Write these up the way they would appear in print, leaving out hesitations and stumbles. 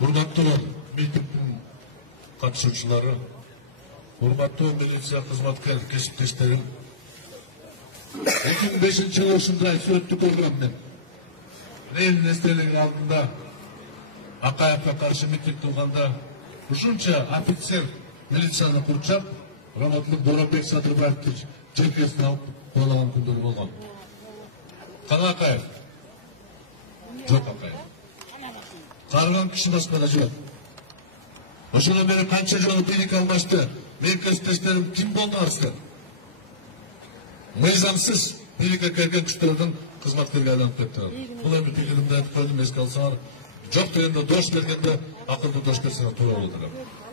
Урматтуу митингдин катышуучулары, урматтуу милиция кызматкер кесиптештерим, 2005-жылы ушундай сүрөттү көргөм мен. Элдин эстелиги алдында Акаевге каршы митинг кылганда ушунча офицер милицияны курчап, Роматлык Боронбек Садырбаевди желкесине алып куулаган күндөр болгон. Кана Акаев? Жок Акаев. Карыган киши басмада жүрөт. Ошондон бери канча жолу бийлик алмашты. Менин кесиптештерим ким болдуңар силер? Мыйзамсыз бийликке келген күчтөрдүн кызматкерге айланып кетти. Бул эми пикиримди айтып койдум, эске алсаңар. Жок дегенде дош бергенде акылды дош берсеңер туура болот.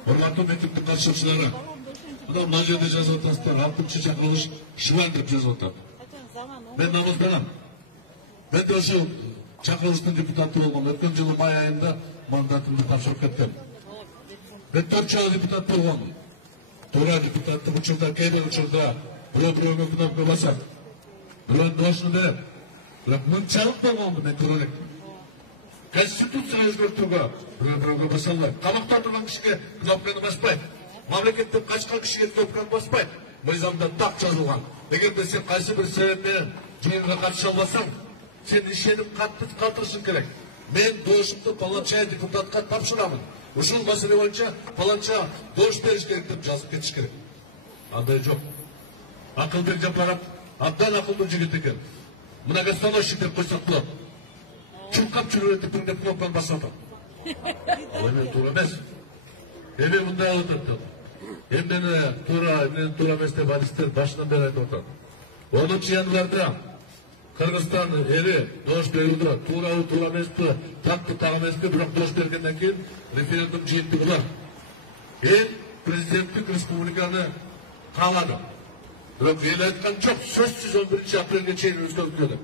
Урматтуу митингдин катышуучулары, мына жерде жазып атасыздар, 6-чы чакырылыш Шыбан деп жазып атат. Мен намазданам. Мен де ошол чакырылыштын депутаты болгом. Өткөн жылы май айында мандатымды тапшырып кеткем. Мен 4 жыл депутат болгом. Туура депутатты учурда кейде учурда бирөө-бирөөгө кнопка басат. Бирөөнүн дошуну берет. Бирок мынчалык болгонду мен көрө электим. Конституция өзгөртүүгө бирөө-бирөөгө баса албайт. Камакта турган кишиге кнопканы баспайт. Мамлекеттен качкан кишиге кнопканы баспайт. Мыйзамда так жазылган. Эгерде сен кайсы бир себеп менен жыйынга катыша албасаң, сен ишеним калтырышың керек. Мен дошумду паланча депутатка тапшырамын. Ушул маселе боюнча паланча дош бериш керек деп жазып кетиш керек. Андай жок. Акылбек Жапаров абдан акылдуу жигит экен. Мына становщик деп койсок болот. Чуркап жүрөт деп кнопканы басып атат. Ал эми туура эмес. Эми мындай болуп атат. Эмне туура эмес деп адистер башынан бери айтып атат. 10 январда Кыргызстан эли дош берүүдө туурабы туура эмеспи, такты так эмеспи, бирок дош бергенден кийин референдум жыйынтыгы бар. Эл президенттик республиканы каалады. Бирок эл айткан жок, сөзсүз 11-апрелге чейин өзгөртүлөт деп.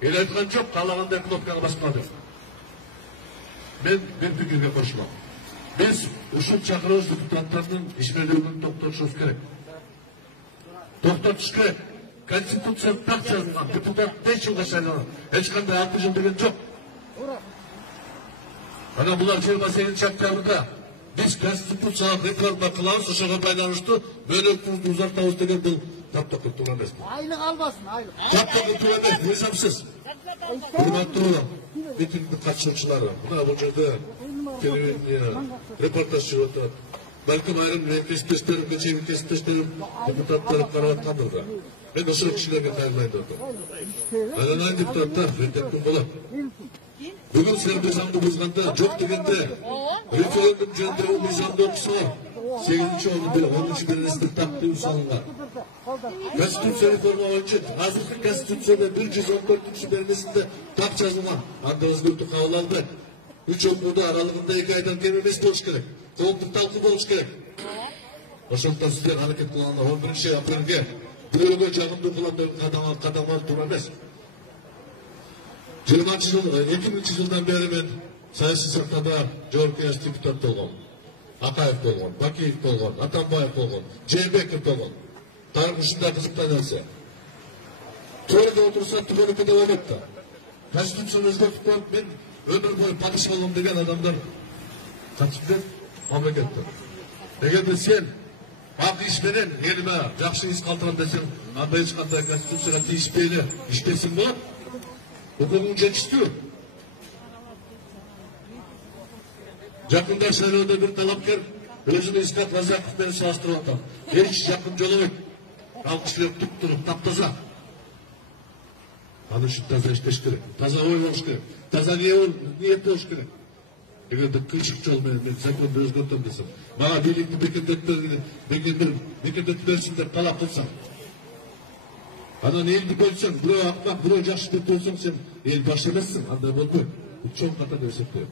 Эл айткан жок, каалагандай кнопканы басма деп. Мен бир пикирге кошулам. Биз ушул чакырылыш депутаттардын ишмерлигин токтотушубуз керек. Токтотуш керек. Конституция так жазылган. Депутат 5 жылга шайланат. Эч кандай 6 жыл деген жок. Ана булар 28 октябрда биз конституциялык реформа кылабыз, ошого байланыштуу мөөнөтүбүздү узартабыз деген бул таптакыр туура эмес. Айлык албасын, айлык. Таптакыр туура эмес, мыйзамсыз. Урматтуу митингдин катышуучулары, мына бул жерде телевидение репортаж чыгып атат. Балким айрым менин кесиптештерим, кечээки кесиптештерим, депутаттар карап аткандыр да. Мен ошол кишилерге кайрылайын деп атам. Анан депутаттар эртең болот. Бүгүн силер мыйзамды бузганда жок дегенде референдум жөнүндө мыйзамды окусо 8-орун беле 10-чу беренесине тактуу салынган. Конституция реформа боюнча азыркы конституцияда 114-чү беренесинде так жазылган. Анда өзгөртүү кабыл албайт. 3 окууда аралыгында 2 айдан кем эмес болуш керек. Коомдук талкуу болуш керек. Ошондон сиздер аракет кылганда 11-апрелге бирөөгө жагымдуу кылам деп кадамга туура эмес. 2000 жылдан бери мен саясий сахнада жогорку кеңеш депутат болгом. Акаев болгон, Бакиев болгон, Атамбаев болгон, Жээнбеков болгон. Тарых ушундай кызыктуу нерсе. Төрдө отурса түбөнүкү деп ойлойт да. Конституцияны өзгөртүп коюп мен өмүр бою падыша болом деген адамдар катышып келет мамлекетте. Эгерде сен ак иш менен элиме жакшы иш калтырам десең, анда эч кандай конституцияга тийишпей эле иштесең болот. Укугуң жетиштүү. Жакында шайлоодо бир талапкер өзүн Искат Разаков менен салыштырып атат. Эч жакын жолобойт. Ал кишилер туп-туруп таптаза. Аны үчүн таза иштеш керек. Таза ой болуш керек. Таза ниет болуш керек. Эгерде кыйчык жол менен законду өзгөртөм десем, мага бийликти бекемдетип берсин деп талап кылсаң, анан элди бөлсөң, бирөө акмак, бирөө жакшы деп бөлсөң, сен эл баш эмессиң, андай болбойт. Чоң ката деп эсептейм.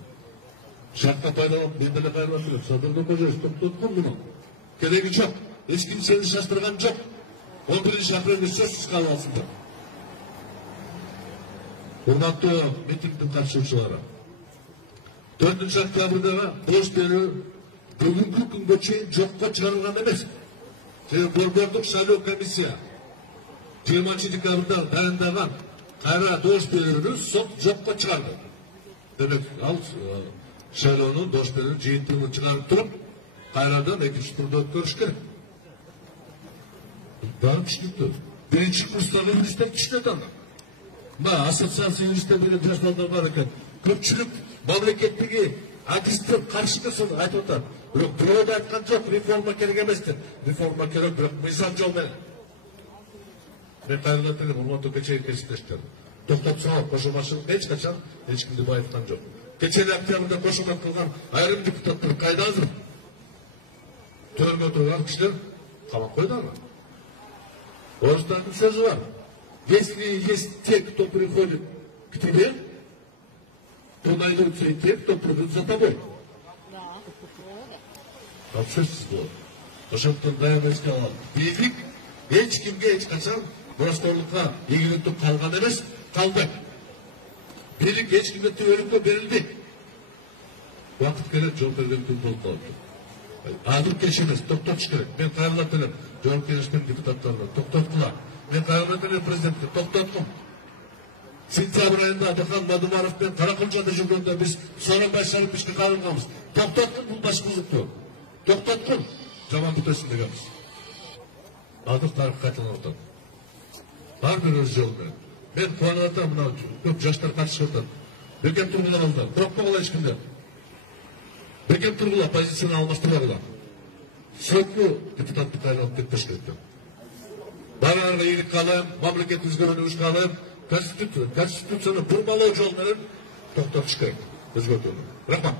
Шартка пайдаланып, мен деле кайрылып жүрөм. Садырдын кожоев токтоткон муну. Кереги жок. Эч ким сени шаштырган жок. 11-апрелде сөзсүз кабыл алсындар. Урматтуу митингдин катышуучулары, 4-октябрдагы дош берүү бүгүнкү күнгө чейин жокко чыгарылган эмес. Борбордук шайлоо комиссия 20-декабрда дайындаган кайра дош берүүнү сот жокко чыгарды. Демек ал шайлоонун дош менен жыйынтыгын чыгарып туруп, кайрадан экинчи турда өткөрүш керек. Баары түшүнүктүү. Биринчи курстагы юристтер түшүнөт аны. Мына ассоциация юристтер деген жаштардар бар экен. Көпчүлүк мамлекеттеги атисттер каршысын айтып атат. Бирок бирөө да айткан жок, реформа керек эмес деп. Реформа керек, бирок мыйзам жол менен. Мен кайрадан эле урматтуу кечээки кесиптештер. Токтотсоңор кошумачылык эч качан эч кимди байыткан жок. Кечээ октябрда кошумат кылган айрым депутаттар кайда азыр? Төргө турган кишилер камап койду аны. Орыстардың сөзі бар. Если есть те, кто приходит к тебе, то найдутся и те, кто придут за тобой. Абсолютно болады. Ошондуктан дайым эске алалы. Бийлик эч кимге эч качан бороскорлукка ийгиликтеп калган эмес, калды. Бийлик эч кимге түбөлүккө берилди. Убакыт келет, жооп берген күн болуп калыптыр. Адыр кеш эмес, токтотуш керек. Мен кайрадан эле жооп кеңештин депутаттарына токтоткула. Мен кайрадан эле президентке токтоткум. Сентябрь айында Абахан Мадумаров менен Каракулчада жүргөндө биз Сооронбай Шариповичке кайрылганбыз. Токтоткун бул башкырууну. Токтоткун. Жаман бүтөсүн дегенбиз. Адыр тарих кайталанып атат. Ар бир өз жолу менен. Мен кубанып атам, мына көп жаштар катышып атат. Бекем тургула алды. Коркпогула эч кимден. Бекем тургула позицияны алмаштырбагыла. Сөкү депутатты кайрылып кетпеш керек. Баарына ийгилик каалайм, мамлекетибизге өнүгүш каалайм, конституцияны бурмалоо жолу менен токтотуш керек. Өзгөртүүнү. Рахмат.